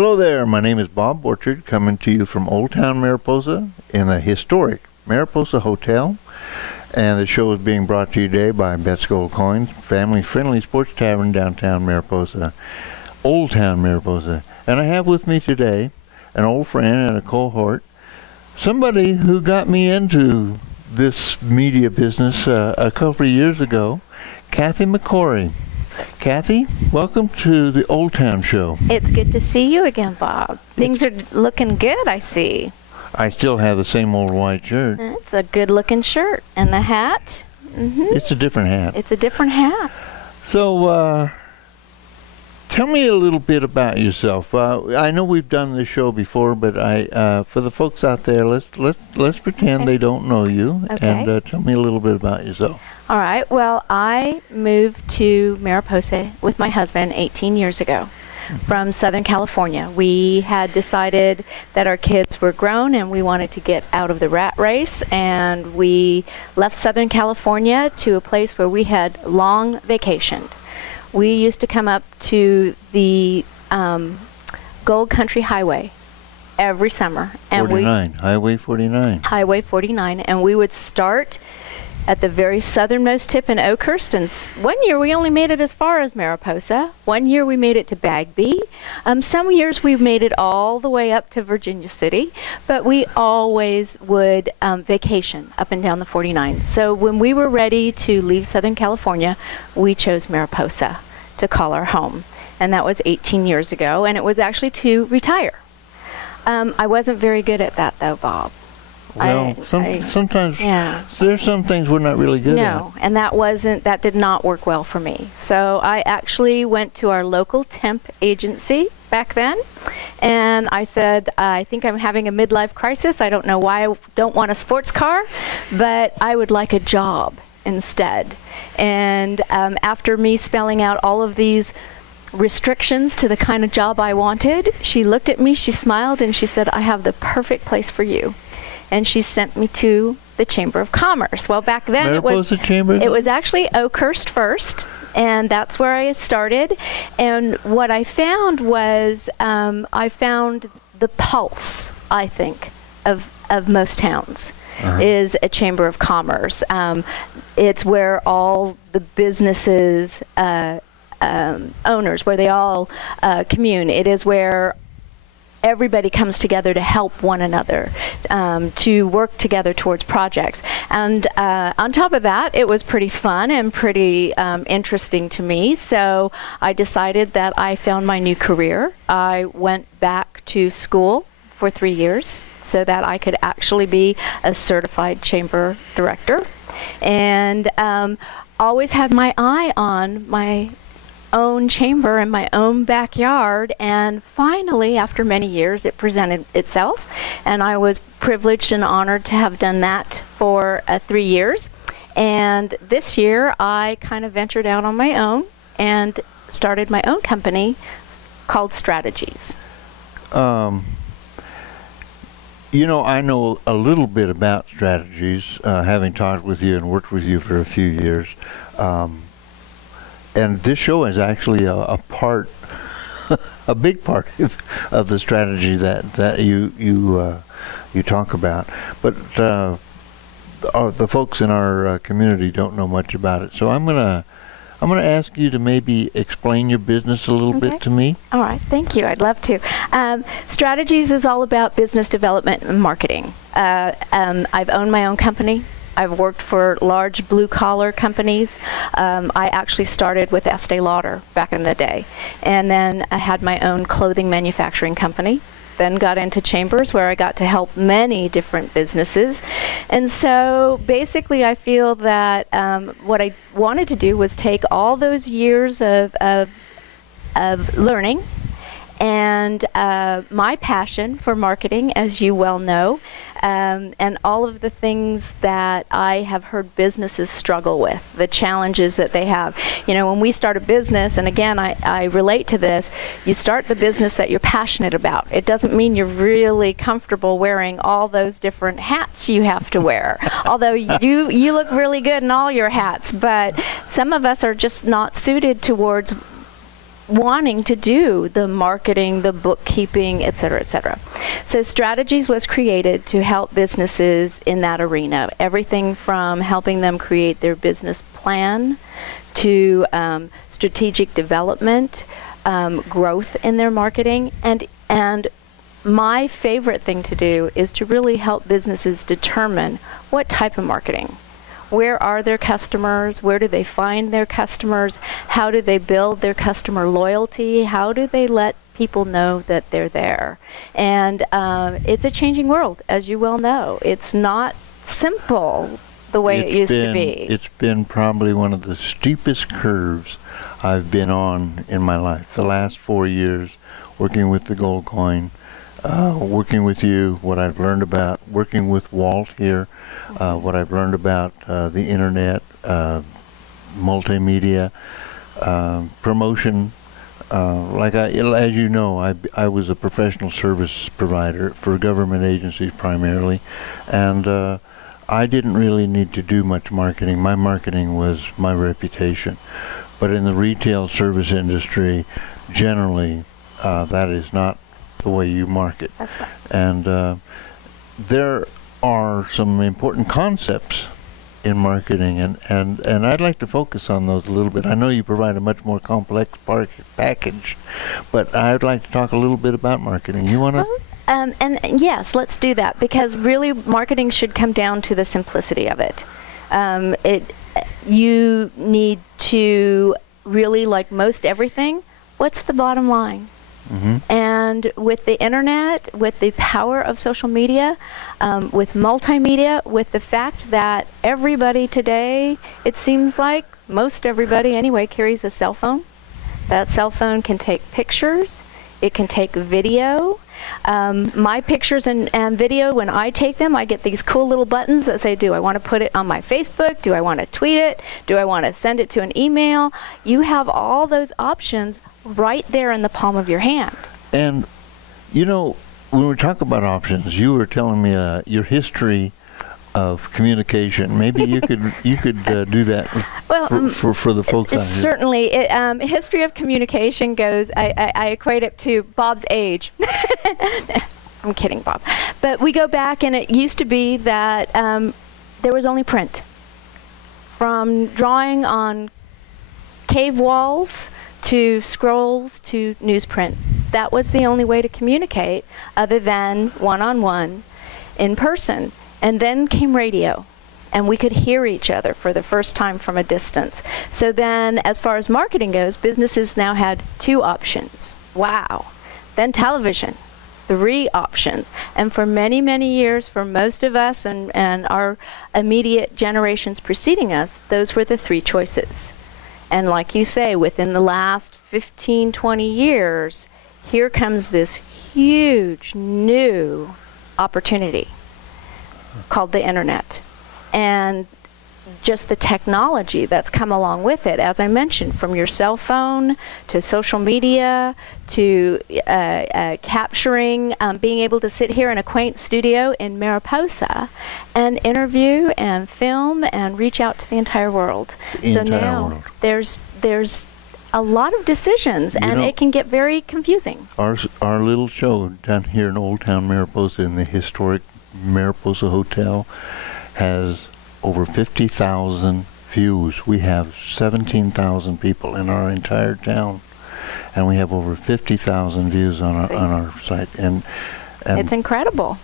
Hello there, my name is Bob Orchard, coming to you from Old Town Mariposa in the historic Mariposa Hotel. And the show is being brought to you today by Bet's Gold Coins, family-friendly sports tavern downtown Mariposa, Old Town Mariposa. And I have with me today an old friend and a cohort, somebody who got me into this media business a couple of years ago, Kathy McCorry. Kathy, welcome to the Old Town Show. It's good to see you again, Bob. Things are looking good, I see. I still have the same old white shirt. It's a good-looking shirt. And the hat? It's a different hat. It's a different hat. So, tell me a little bit about yourself. I know we've done this show before, but for the folks out there, let's pretend they don't know you, and tell me a little bit about yourself. All right. Well, I moved to Mariposa with my husband 18 years ago from Southern California. We had decided that our kids were grown and we wanted to get out of the rat race, and we left Southern California to a place where we had long vacationed. We used to come up to the Gold Country Highway every summer. And Highway 49. Highway 49, and we would start at the very southernmost tip in Oakhurst, and one year we only made it as far as Mariposa. One year we made it to Bagby. Some years we made it all the way up to Virginia City, but we always would vacation up and down the 49. So when we were ready to leave Southern California, we chose Mariposa to call our home, and that was 18 years ago, and it was actually to retire. I wasn't very good at that though, Bob. Well, sometimes there's some things we're not really good at. No, and that did not work well for me. So I actually went to our local temp agency back then, and I said, I think I'm having a midlife crisis. I don't know why I don't want a sports car, but I would like a job instead. And after me spelling out all of these restrictions to the kind of job I wanted, she looked at me, she smiled, and she said, I have the perfect place for you. And she sent me to the Chamber of Commerce. Well, back then it was actually Oakhurst first, and that's where I started. And what I found was I found the pulse, I think, of most towns. Is a Chamber of Commerce. It's where all the businesses owners, where they all commune. It is where everybody comes together to help one another, to work together towards projects. And on top of that, it was pretty fun and pretty interesting to me. So I decided that I found my new career. I went back to school for 3 years so that I could actually be a certified chamber director, and always had my eye on my own chamber in my own backyard. And finally, after many years, it presented itself, and I was privileged and honored to have done that for 3 years. And this year I kind of ventured out on my own and started my own company called Strategies. You know, I know a little bit about Strategies, having talked with you and worked with you for a few years. And this show is actually a part, a big part of the strategy that you talk about. But the folks in our community don't know much about it. So I'm gonna ask you to maybe explain your business a little bit to me. All right, thank you. I'd love to. Strategies is all about business development and marketing. I've owned my own company. I've worked for large blue-collar companies. I actually started with Estee Lauder back in the day, and then I had my own clothing manufacturing company. Then got into chambers, where I got to help many different businesses. And so basically I feel that what I wanted to do was take all those years of learning and my passion for marketing, as you well know, and all of the things that I have heard businesses struggle with, the challenges that they have. You know, when we start a business, and again, I relate to this, you start the business that you're passionate about. It doesn't mean you're really comfortable wearing all those different hats you have to wear. Although you look really good in all your hats, but some of us are just not suited towards wanting to do the marketing, the bookkeeping, et cetera, et cetera. So Strategies was created to help businesses in that arena. Everything from helping them create their business plan to strategic development, growth in their marketing, and my favorite thing to do is to really help businesses determine what type of marketing. Where are their customers? Where do they find their customers? How do they build their customer loyalty? How do they let people know that they're there? And it's a changing world, as you well know. It's not simple the way it used to be. It's been probably one of the steepest curves I've been on in my life. The last 4 years working with the Gold Coin, working with you, what I've learned about working with Walt here, what I've learned about the internet, multimedia, promotion. As you know, I was a professional service provider for government agencies primarily, and I didn't really need to do much marketing. My marketing was my reputation. But in the retail service industry, generally, that is not the way you market. That's right. And there are some important concepts in marketing, and I'd like to focus on those a little bit. I know you provide a much more complex package, but I'd like to talk a little bit about marketing. You want to? And yes, let's do that, because really marketing should come down to the simplicity of it. You need to really, like most everything, what's the bottom line? Mm-hmm. And with the internet, with the power of social media, with multimedia, with the fact that everybody today, it seems like most everybody anyway, carries a cell phone. That cell phone can take pictures, it can take video. My pictures and video, when I take them, I get these cool little buttons that say, do I want to put it on my Facebook? Do I want to tweet it? Do I want to send it to an email? You have all those options right there in the palm of your hand. And, you know, when we talk about options, you were telling me your history of communication. Maybe you could do that for the folks out here. Certainly. History of communication goes, I equate it to Bob's age. I'm kidding, Bob. But we go back, and it used to be that there was only print. From drawing on cave walls to scrolls to newsprint. That was the only way to communicate other than one-on-one in person. And then came radio, and we could hear each other for the first time from a distance. So then, as far as marketing goes, businesses now had 2 options. Wow. Then television, 3 options. And for many, many years, for most of us and our immediate generations preceding us, those were the 3 choices. And like you say, within the last 15, 20 years, here comes this huge new opportunity called the internet, and just the technology that's come along with it, as I mentioned, from your cell phone to social media to capturing, being able to sit here in a quaint studio in Mariposa and interview and film and reach out to the entire world. So now there's a lot of decisions, and it can get very confusing. Our little show down here in Old Town Mariposa in the historic Mariposa Hotel has over 50,000 views. We have 17,000 people in our entire town, and we have over 50,000 views on our site. And it's incredible.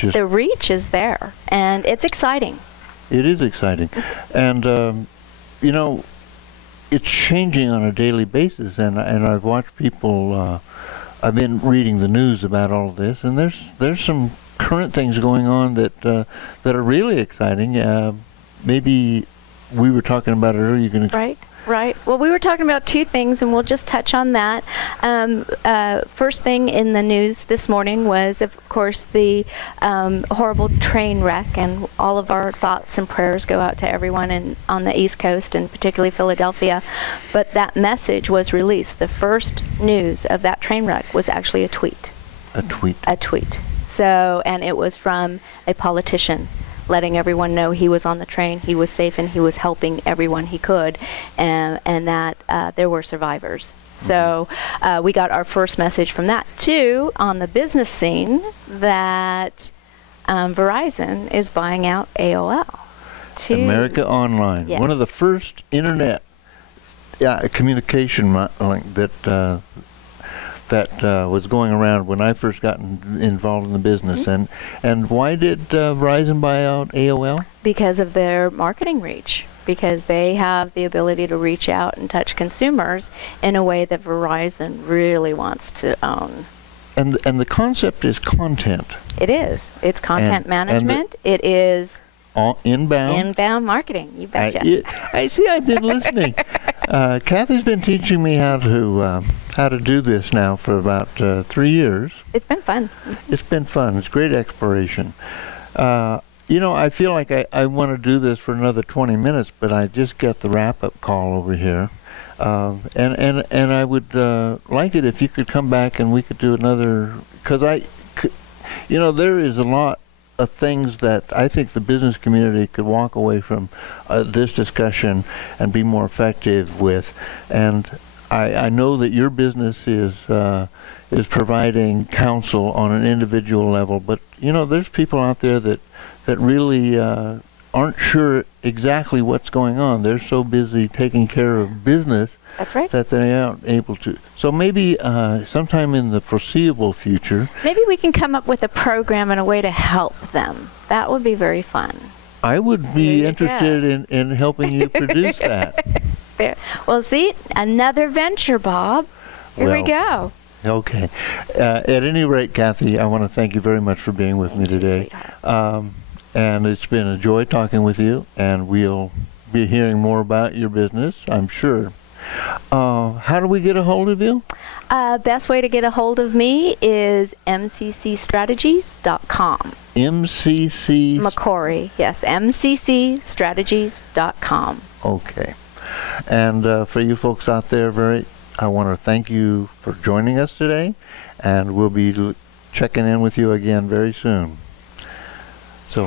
It's the reach is there, and it's exciting. It is exciting, and you know, it's changing on a daily basis. And I've watched people. I've been reading the news about all this, and there's some current things going on that are really exciting. Maybe we were talking about it earlier. You can Right. Well, we were talking about 2 things, and we'll just touch on that. First thing in the news this morning was, of course, the horrible train wreck, and all of our thoughts and prayers go out to everyone on the East Coast, and particularly Philadelphia. But that message was released. The first news of that train wreck was actually a tweet. A tweet. A tweet. So, and it was from a politician, letting everyone know he was on the train, he was safe, and he was helping everyone he could, and that there were survivors. So we got our first message from that. Two, on the business scene, that Verizon is buying out AOL. America Online, Yes. one of the first internet communication link that was going around when I first got involved in the business. And why did Verizon buy out AOL? Because of their marketing reach. Because they have the ability to reach out and touch consumers in a way that Verizon really wants to own. And the concept is content. It is. It's content management. It is inbound marketing. You betcha. I see. I've been listening. Kathy's been teaching me how to do this now for about 3 years. It's been fun. It's been fun. It's great exploration. You know, I feel like I want to do this for another 20 minutes, but I just got the wrap-up call over here. And I would like it if you could come back and we could do another, because you know, there is a lot of things that I think the business community could walk away from this discussion and be more effective with. And I know that your business is providing counsel on an individual level, but you know, there's people out there that really aren't sure exactly what's going on. They're so busy taking care of business. That's right. That they aren't able to. So maybe sometime in the foreseeable future, maybe we can come up with a program and a way to help them. That would be very fun. I would be interested in helping you produce that. There. Well, see, another venture, Bob. Here we go. Okay. At any rate, Kathy, I want to thank you very much for being with me today. And it's been a joy talking with you, and we'll be hearing more about your business, I'm sure. How do we get a hold of you? Best way to get a hold of me is mccstrategies.com. MCC? McCorry, yes, mccstrategies.com. Okay. And for you folks out there, I want to thank you for joining us today, and we'll be checking in with you again very soon. So